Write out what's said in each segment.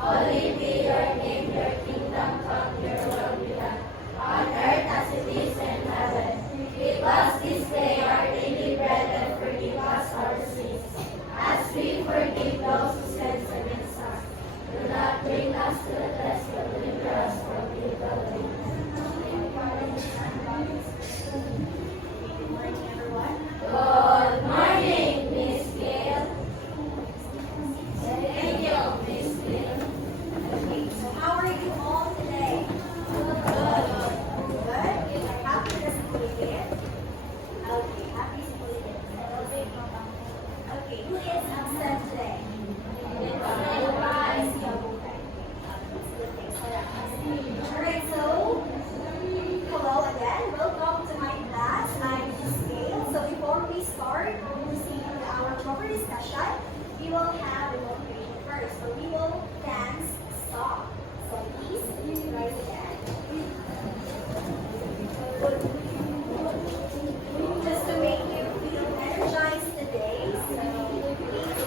Holy be your name, your kingdom come, your will be done, on earth as it is in heaven. Give us this day our daily bread and forgive us our sins, as we forgive those who sin against us. Do not bring us to the test, but deliver us from evil. Good morning, Miss Gail. Thank you, Miss Gail. So how are you all today? Good? Happy to school again? Okay, happy school again. Okay, who is absent today? Alright, so hello again. Welcome to my class. I'm Miss Gail. So before we start proceed with our proper discussion, we will have a motivation first. So we will dance song. So please rise again. Just to make you feel energized today. So please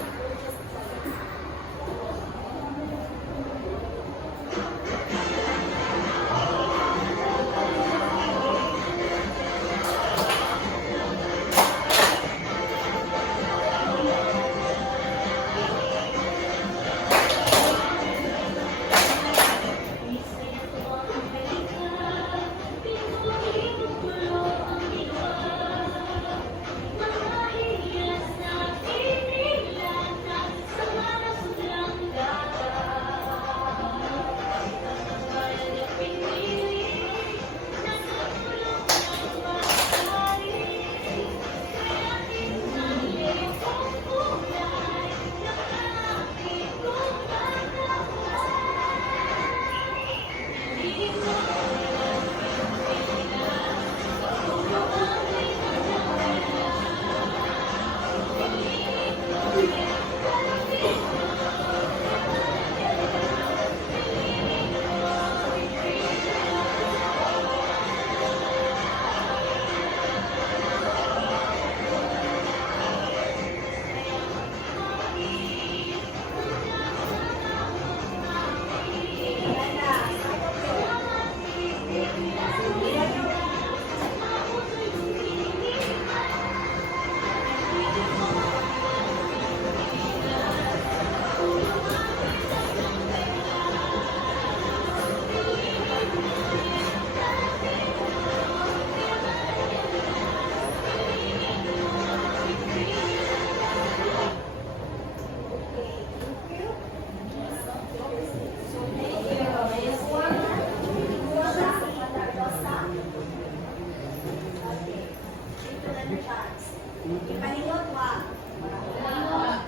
Ipaliwag wag. Ipaliwag.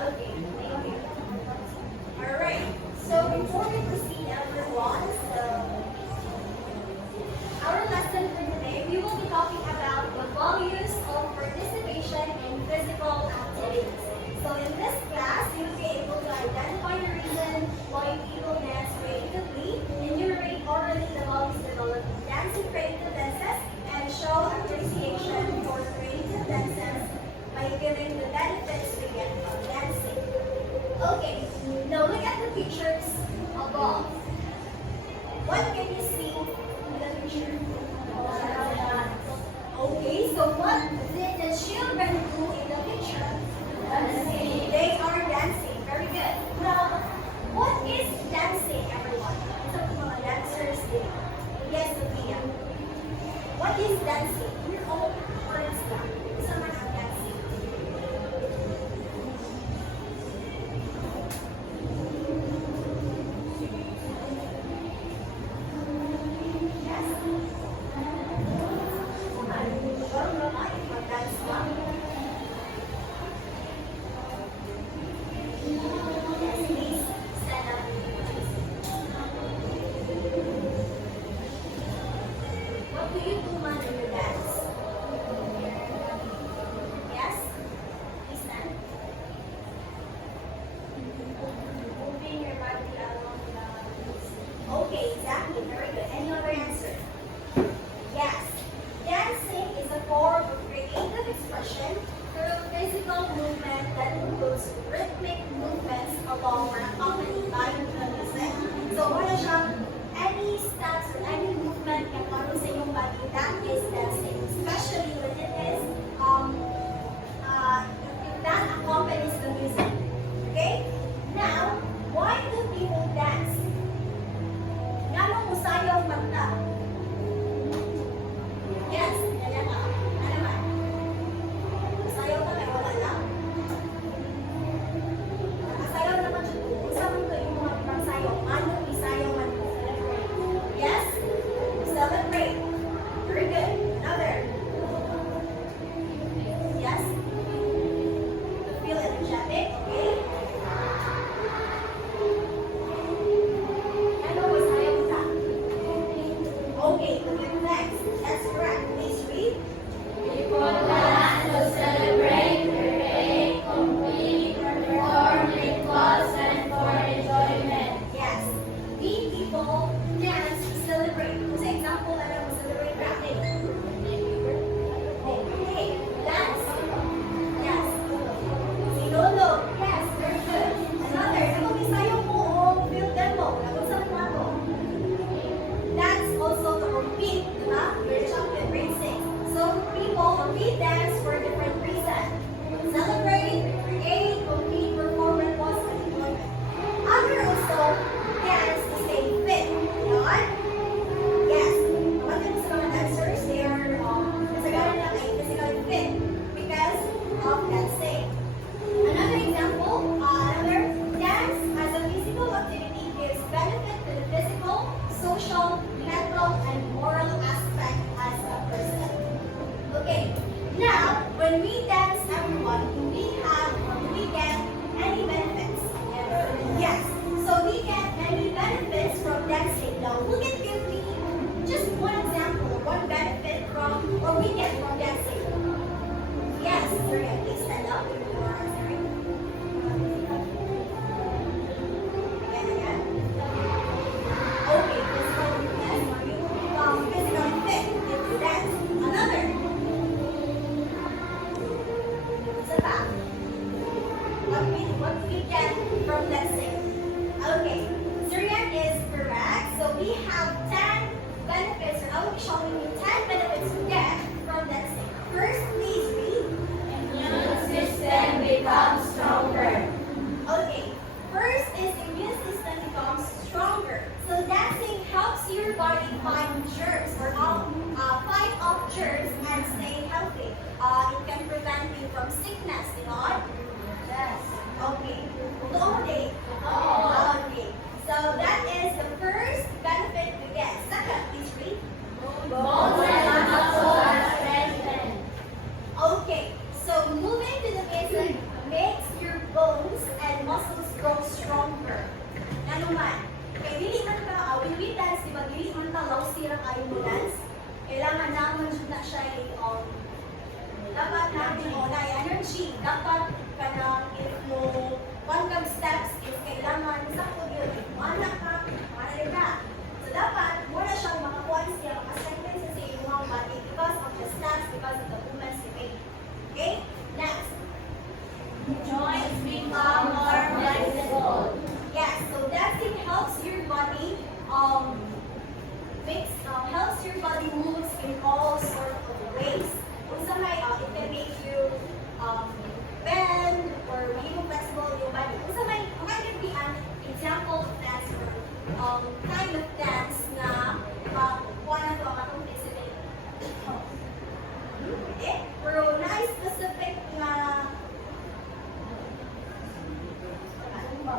Okay, thank you. Alright, so before we proceed everyone, our lesson for today, we will be talking about the values of participation in physical activities. So in this class, you'll be able to identify the reason why people dance creatively, enumerate orally the values developed in dancing creative dances, and show appreciation for creative dances by giving the benefits we get from dancing. Okay, now look at the pictures above. What can you see in the picture? Okay, so what did the children do in the picture? Dancing. They are dancing. Very good. Now, what is dancing, everyone? Ito po mga dancers din. Yes, Sophia. What is dancing? Your own words lang. Isa man ang dancing. Yes. Mag-dance lang. physical movement that includes rhythmic movements along or accompanied by the music. So wala siyang any steps or any movement na karon sa iyong body that is dancing, especially when it is if that accompanies the music. Okay? Now, why do people dance? Ngano mo sayaw mata? Yes, ganyan ka. Ano naman? Sayaw ka kaya wala lang? Sayaw naman siya. Kung saan mo yung mga pagsayaw, ano isayaw man mo? Yes? Celebrate. Very good. Another. Yes? To feel energetic, okay? Ano mo sayaw ka? Okay, next. That's correct. Please read. People dance to celebrate, create, complete, perform rituals, and for enjoyment. Yes. We people dance to celebrate. For example, ano mo celebrate birthday? Okay. Dance. Yes. Sinolo. Yes. Very good. Another. Ano misayo mo o feel demo? Ano sa mga to? That's also to compete, di ba? You're champion, grade 6. So people, we dance for different reasons. Celebrate, create, compete, perform, and was enjoyment. Other also dance to stay fit. Yan. Yes. Kapag yung sa mga dancers, they are kasagaran lang ay physically fit because of dancing. Another example, another dance as a physical activity gives benefit to the physical, social, mental, and moral aspect as a person. Okay, now when we dance, everyone, do we get any benefits? Yes. So we get any benefits from dancing. Now, who can give me just one example, one benefit from, or we get from dancing? Yes, Maria, please stand up if you are answering. Again. Okay, physical fitness. Physical fit if you dance. Another. What's that? What we get from dancing? Okay, Syrian is correct. So we have 10 benefits, or I will be showing you 10 benefits we get from dancing. First, please read. Immune system becomes stronger. Okay, first is immune system becomes stronger. So dancing helps your body fight germs or fight off germs and stay healthy. It can prevent you from sickness, you know? Yes. Okay. Okay. Okay. So that is the first benefit we get. Second, please read. Bones and muscles are strengthened. Okay. So moving to the basic makes your bones and muscles grow stronger. Ano man? Kaya dili man ka, when we dance, di ba, dili man ka law sirang ayaw mo dance. Kailangan naman dyan na siya dapat natin na energy. Dapat ka na, if mo one kag steps, if kailangan, sa ko yun, mana ka, mana ka. So dapat, muna siyang makakuha siya, makastrengthen siya sa iyong body because of the steps, because of the movements you make. Okay? Next. Joints become more flexible. Yes, so dancing helps your body helps your body moves in all sorts of ways. Kung sa may, it can make you bend or make you flexible in your body. Kung sa may, what can be an example of dance or kind of dance na kuha na ito ang atong flexibility? Okay? Pero na-specific na ano ba?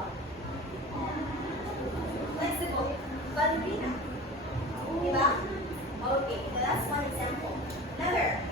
Flexible. Ballerina. Diba? Okay, so that's one example. Another.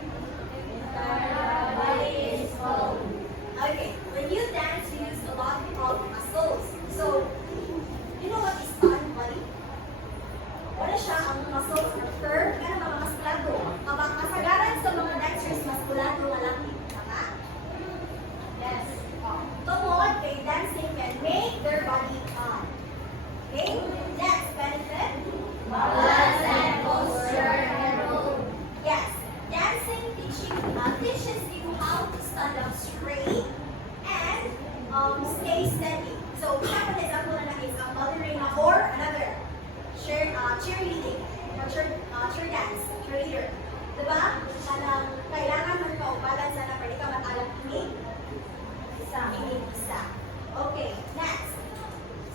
straight and stay steady. So, we have an example na is ang ballerina or another cheerleading or cheer dance, cheerleader. Diba? Kanang kailangan magkaubalan sana pwede ka matalang inig. Inig isa. Okay, next.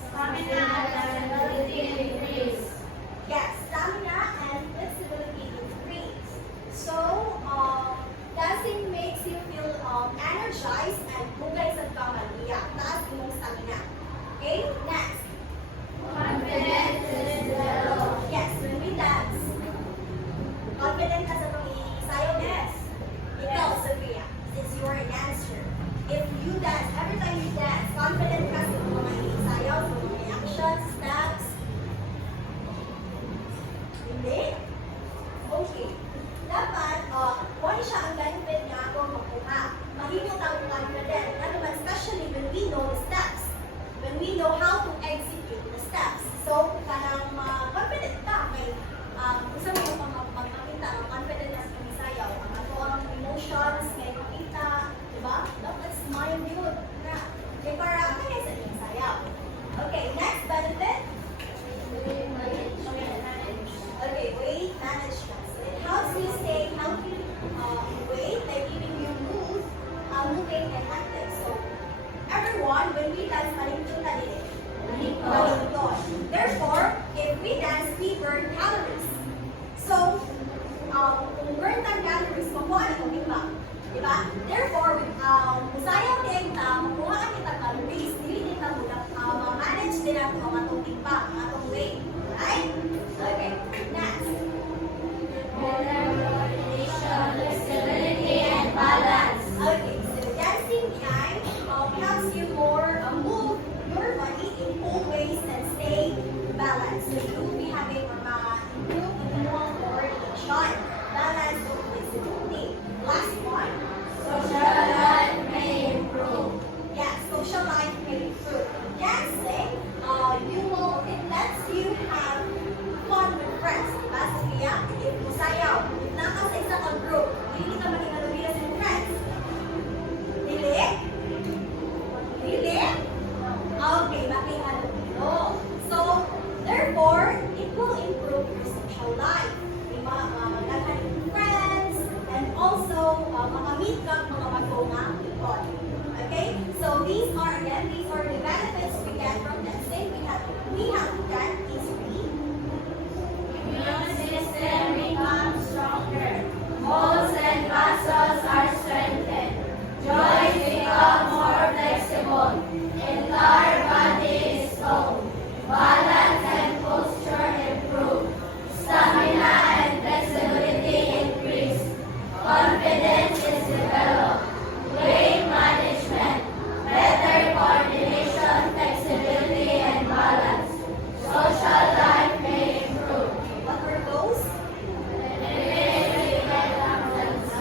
Stamina and flexibility increase. Yes, stamina and flexibility increase. So, dancing makes you feel energized and mugay sa kamaliya. Taas yung stamina. Okay, next. Confidence is developed. Yes, when we dance, confident ka sa pag-iisayaw. Yes. Ikaw, Sophia, since you are a dancer, if you dance, every time you dance, confident ka sa mga iisayaw, sa mga reactions, steps. Hindi? Okay. Dapat, kung siya ang benefit niya ako makuha. Mahimot ang confident. Ano man, especially when we know the steps. When we know how to execute the steps. So, parang confident ka. May, gusto mo magpapakita ang confident na sa pag-isayaw. Ang ato ang emotions, may makita. Diba? Dapat smile yun. Kaya para ako kayo sa isayaw. Okay, next benefit. Okay, weight management. So it helps you stay healthy in weight by keeping you moving and active. So everyone, when we dance, malimton na din. Malimton. Therefore, if we dance, we burn calories. So, kung burn tang calories, makuha na itong timbang. Diba? Therefore, musayaw din makuha ka kita calories, dili din ma-manage din ang atong timbang, ang atong weight. Right? Okay, next. Better coordination, flexibility, and balance. Okay, so dancing behind helps you more move your body in full ways and stay balanced. So you will be having improved more coordination, balance, and flexibility. Last one. Social life may improve. Yes, social life may improve. Dancing, it lets you have fun with friends. Diba, Sophia? If musayaw, if naka sa isang group, hindi ka makikalubiyas with friends. Dili? Dili? Okay, makikalubilo. So, therefore, it will improve your social life. Magkakaroon with friends, and also, makamit ka mga magkong people. Okay? So, these are the benefits we get from dancing. We have done easily. Immune system becomes stronger. Bones and muscles are strengthened. Joints become more flexible. Entire body is toned. Balance and posture improve. Stamina and flexibility increase. Confidence is developed. Weight management. Better coordination, flexibility, and balance. Social life may improve. What were those?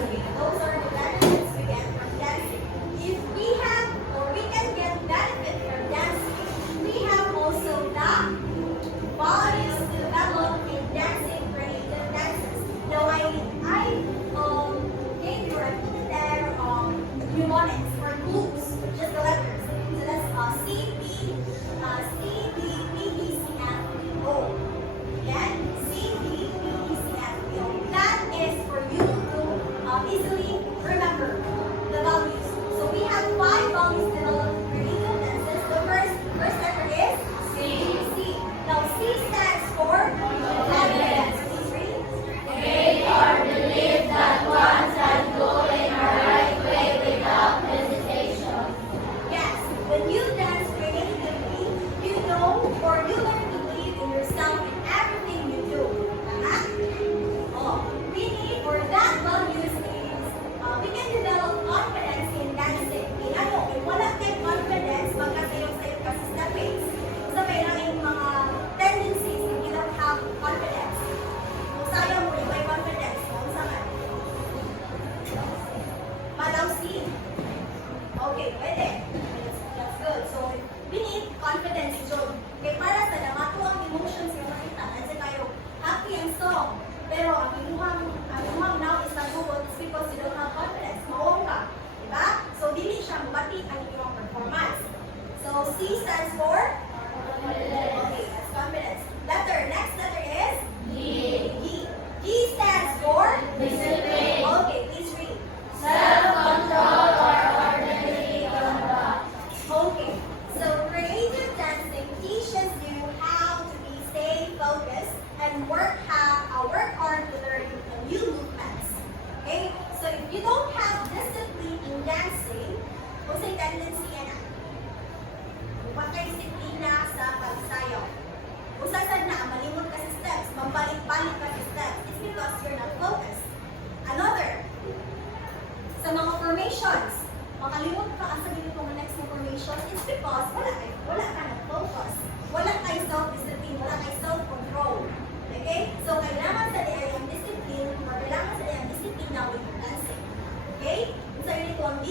Okay, those are the benefits we get from dancing. If we have, or we can get benefit from dancing, we have also the values developed in dancing creative dances. Now, I gave you, I put in there, mnemonics or clues, just the letters. So that's C, D, E, C, F, O. Again, C, D, E, C, F, O. That is for you to easily remember the values. So we have 5 values developed in creative dances. The first letter is C. C. Now C stands for confidence. Please read. Faith or belief that one can go in a right way without hesitation. Yes, when you dance creatively, you know or you learn to believe in yourself in everything you do. Tama? Oh, we need or that values is we can develop confidence in dancing. If wala kayong confidence, magkasayong-sayong ka sa steppings. So, may nanging mga tendencies if you don't have confidence. Kung sayang mo, may confidence. Kung saan? Malawsi. Okay, pwede. That's good. So, we need confidence, John. Kaya para sa namato ang emotions nga makita, nandiyan tayo happy and strong. Pero ang imuhang now is nagugot is because you don't have confidence. Mawong ka. Diba? So, di C stands for? Okay, that's confidence. Next letter is? D. D stands for? Discipline. Okay, please read. Self-control or orderly conduct. Okay, so creative dancing teaches you how to stay focused and work hard to learn new movements. Okay, so if you don't have discipline in dancing, kung say tendency yan na, patay disiplina sa pagsayaw. Usasad na, malimot ka sa steps, mabalik-balik ka sa steps, it's because you're not focused. Another, sa mga formations, makalimot ka ang sabihin ko ng next na formation, it's because wala ka na focus. Wala kay self-discipline, wala kay self-control. Okay? So, kailangan sa ang discipline, or kailangan sa ang disiplina with dancing. Okay? Sa unit 1B,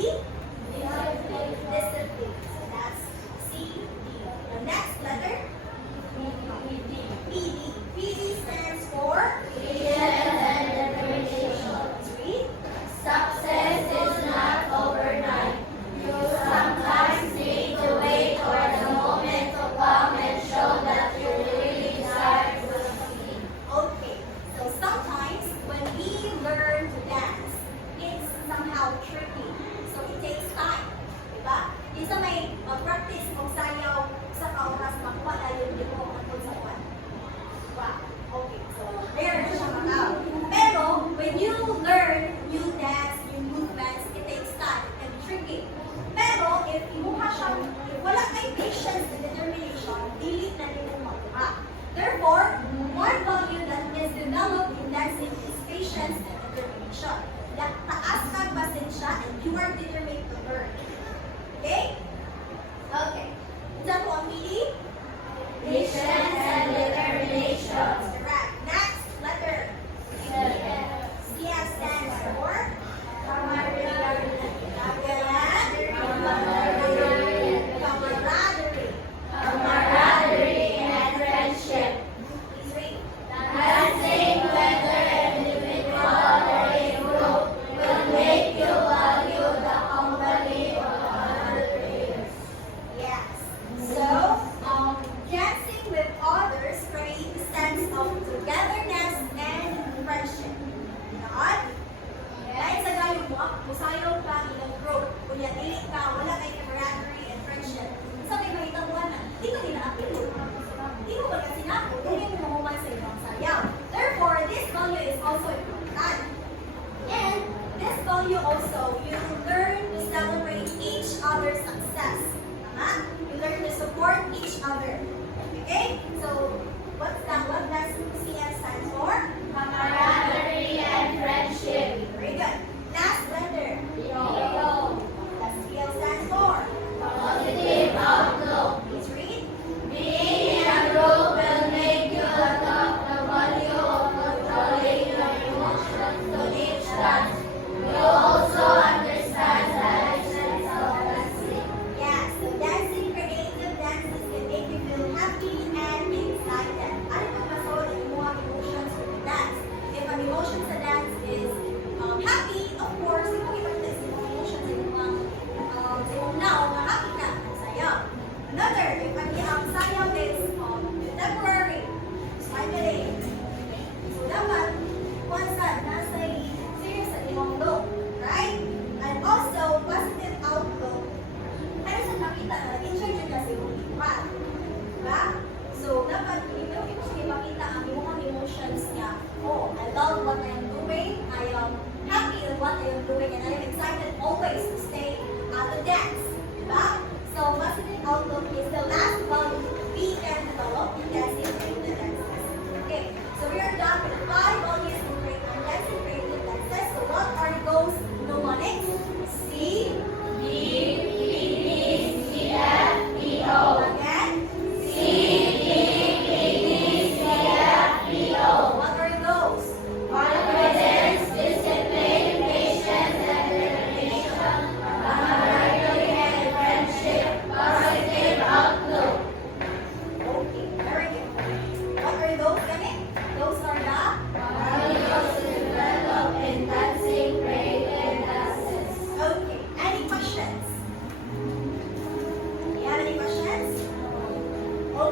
discipline. So, that's C, D. The next letter, PD. PD stands for? Patience and determination. Let's read. Success is not overnight. You sometimes need to wait for the moment to come and show that you really desire to succeed. Okay, so sometimes when we learn to dance, it's somehow tricky. So it takes time. Diba? Isa may practice kung sayaw sa kauras makuha na yung di mo ang sa kwan. Wow. Okay, so there na siya makaw. Pero when you learn new dance, new movements, it takes time and tricky. Pero if wala kay patience and determination, dili na nila makuha. Therefore, one value that is developed in dancing is patience and determination. Taas kang pasensya and you are determined to learn. Okay? Okay. Is that one meaning? Patience and determination. Correct. Next letter. CS stands for? Camaraderie. Camaraderie. Camaraderie and friendship. Please read. Dancing, whether individual or in group, will make you value the company of other players. Yes. So, dancing with others creates a sense of togetherness and friendship. Not? Dahil sa gayo mo, musayaw ka in a group, kunya dili ka, wala kay camaraderie and friendship. Sa may mahitabuan na, di ka nila apilo. Di mo ba kasi na ako, dili mo mahuman sa ibang sayaw. Therefore, this value is also important. And this value also, you learn to celebrate each other's success. Tama? You learn to support each other. Okay? So, what does CS stand for? Camaraderie and friendship. Very good. Last letter. Yo. That's CL stands for. Positive outlook. Please read. Being in a group will make you adopt the value of controlling your emotions to each dance. You also understand that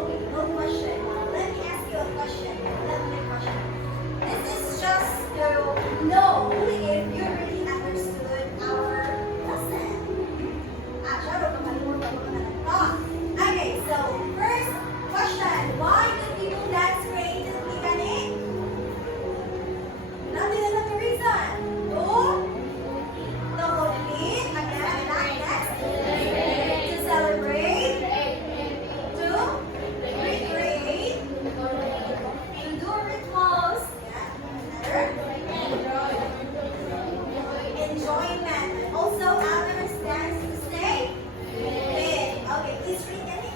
Okay, no question. Let me ask you a question. Let me question. This is just to know if you really understood our lesson. Actually, makalimutan ko na lang. Okay, so first question. Why do people dance creatively, Gani? Nothing is the reason. To complete, again, next. To celebrate. To recreate. To do rituals. Yeah. Another. Enjoyment. Also, others dance to stay fit. Okay, please read Gani.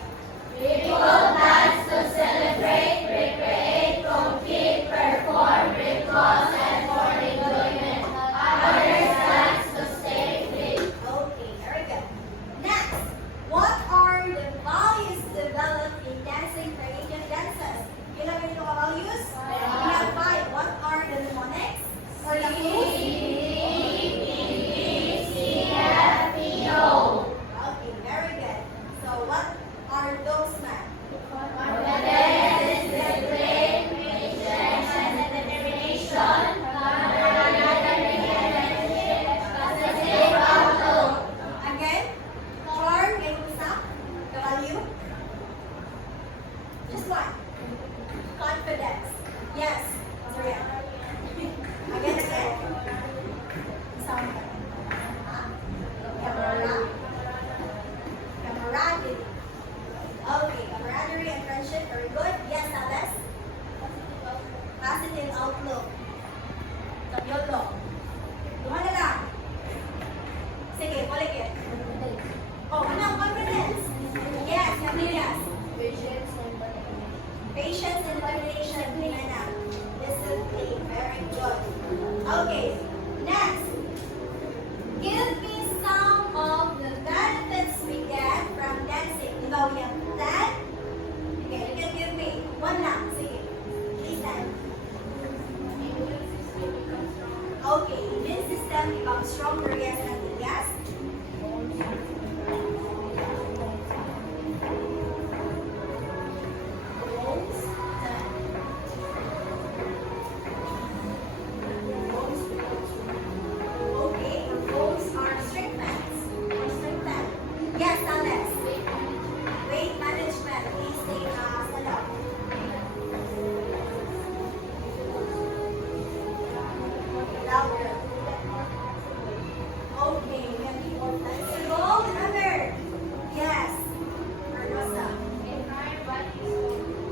People dance to celebrate, recreate, compete, perform rituals, and for enjoyment. Others dance to stay fit. Okay, very good. Next, what are the values developed in dancing creative dances? Ilan yung mga values? We have 5. What are the mnemonics? Or the clues? Okay, very good. So what are those, ma'am? Again, charm and isa, the value? Just one. Confidence. Yes. Sorry. Again. Sound. Camaraderie. Okay, camaraderie and friendship, very good. Yes, Alice. Positive outlook. Tabyolo. Duha na lang. Sige, ulit. Oh, ano? Confidence. Yes, Camillas. Patience and coordination. Pinana. Discipline. Very good. Okay, next. Give me some of the benefits we get from dancing. Ikaw yung plan. Okay, you can give me. One lang. Sige. Please stand. Okay, immune system becomes stronger. Yes, and yes. Okay, bones are strengthened. Strengthened. Yes, Alex. Weight management. Please stay stand up. Louder. Okay, we have people flexible. Another. Yes. Perdosa.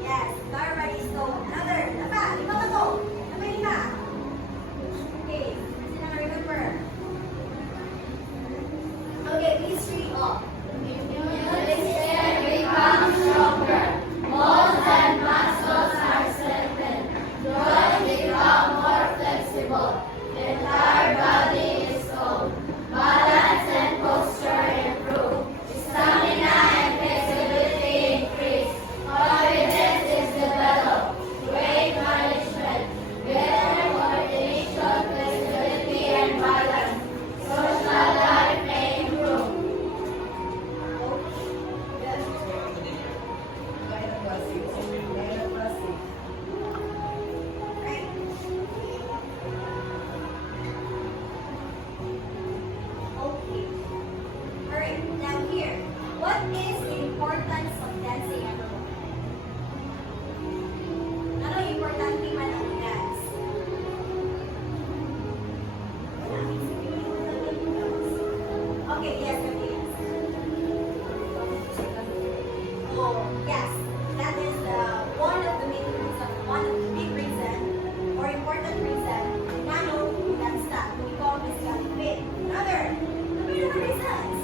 Yes, entire body is low. Another. Apa? Lima ka to. Apa lima? Okay, kasi na remember. Okay, please read all. Become stronger. Bones and muscles are strengthened. Joints become more flexible. Entire body is toned. Balance and posture improve. Stamina and flexibility increase. Confidence is developed. Weight management. Better coordination, flexibility, and balance. Social life may improve. Right. Okay. Alright, now here. What is the importance of dancing, everyone? Ano yung importante man ang dance? Okay, yes, okay. Oh, yes. That is one of the main reasons, one of the big reason, or important reason, nano dance that we call physically fit. Another, the main reasons.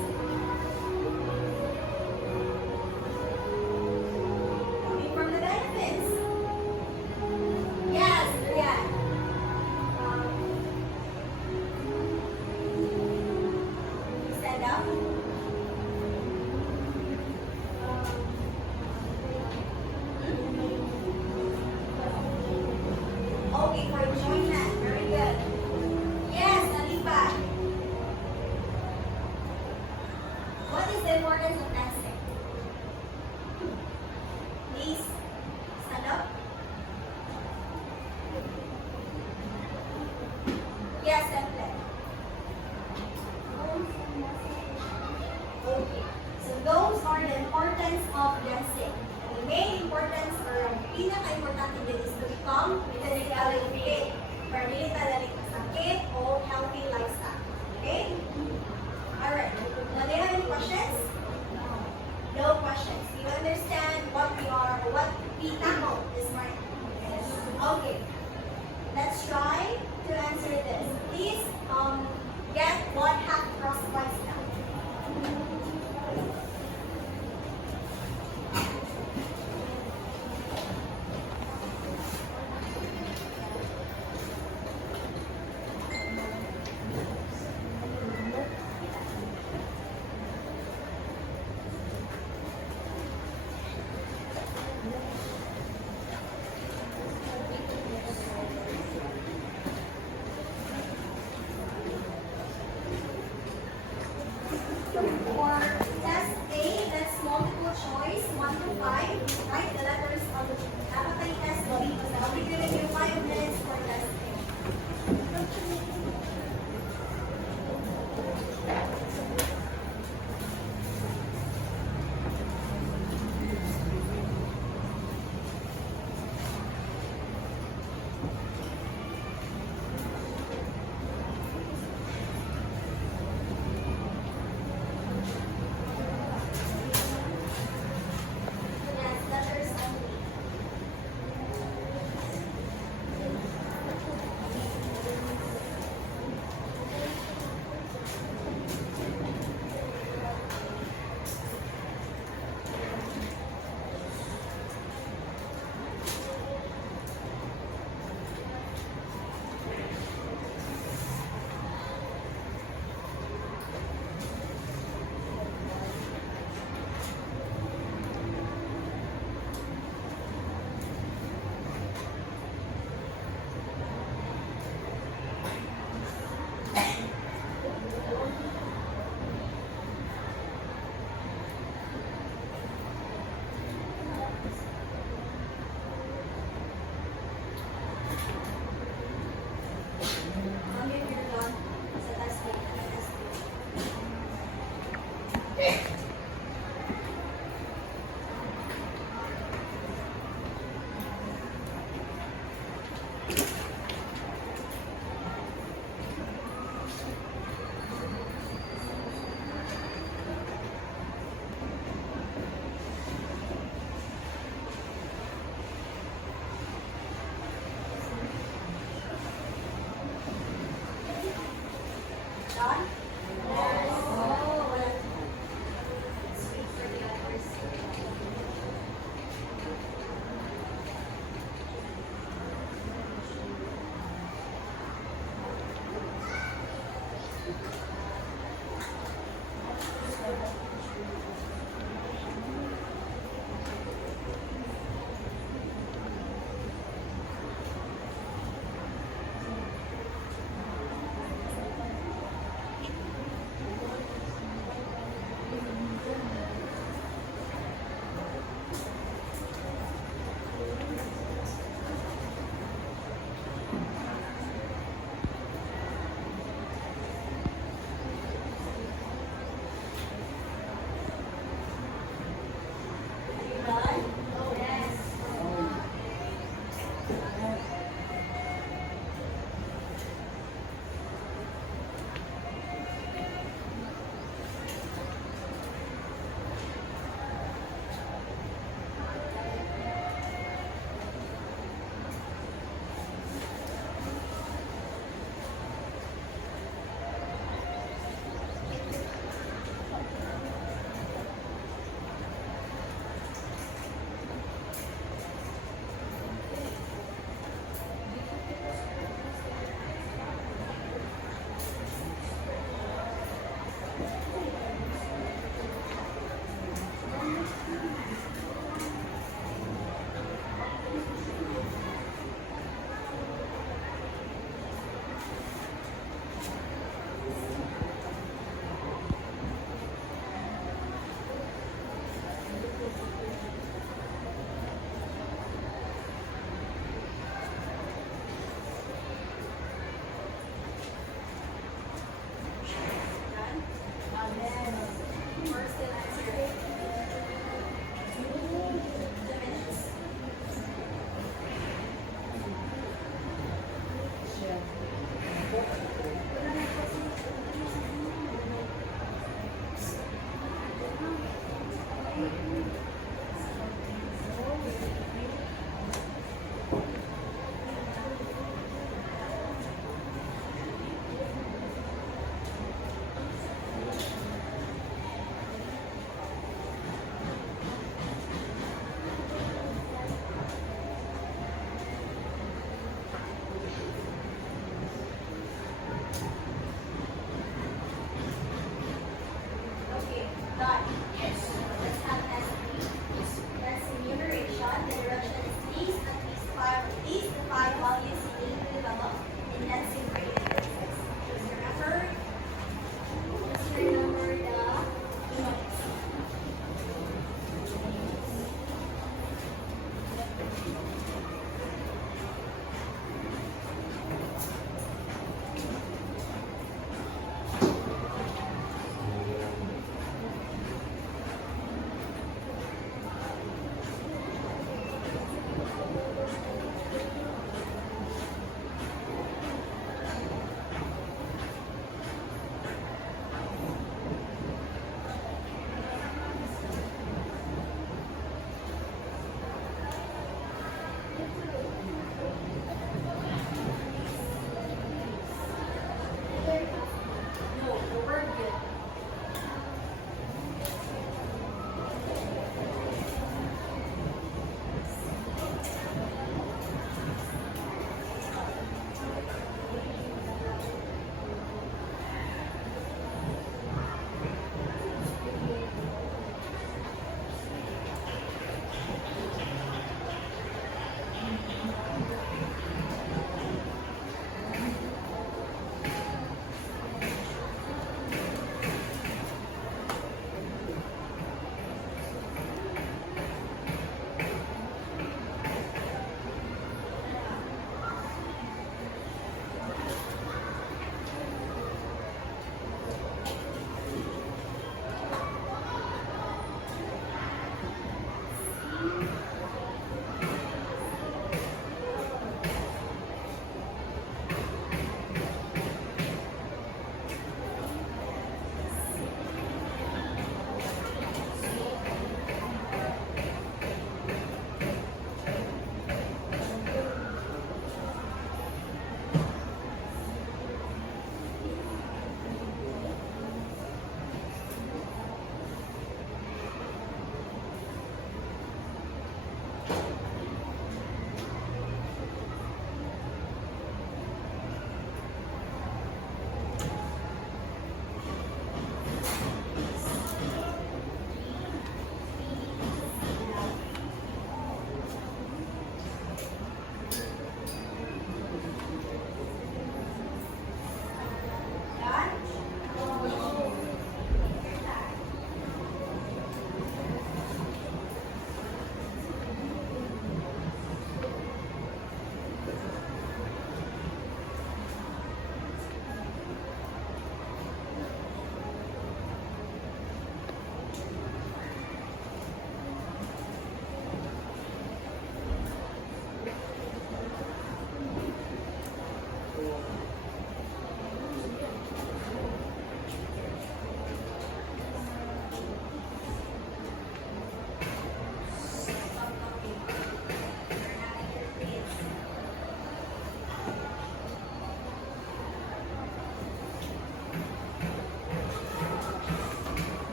Coming from the benefits. Yes, yeah. Stand up. Okay, for enjoyment. Very good. Yes, Alifa. What is the importance of dancing? Okay. So those are the importance of dressing. And the main importance or ang pinaka-importante din is to become physically fit. Para dili talaga sakit o healthy lifestyle. Okay? Alright. Now, do you have any questions? No questions. Do you understand what we are or what we tackle this morning? Yes. Okay. Let's try to answer this. Please get one half crosswise now.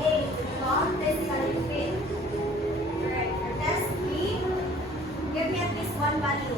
A. To become physically fit. Alright, for test B, give me at least one body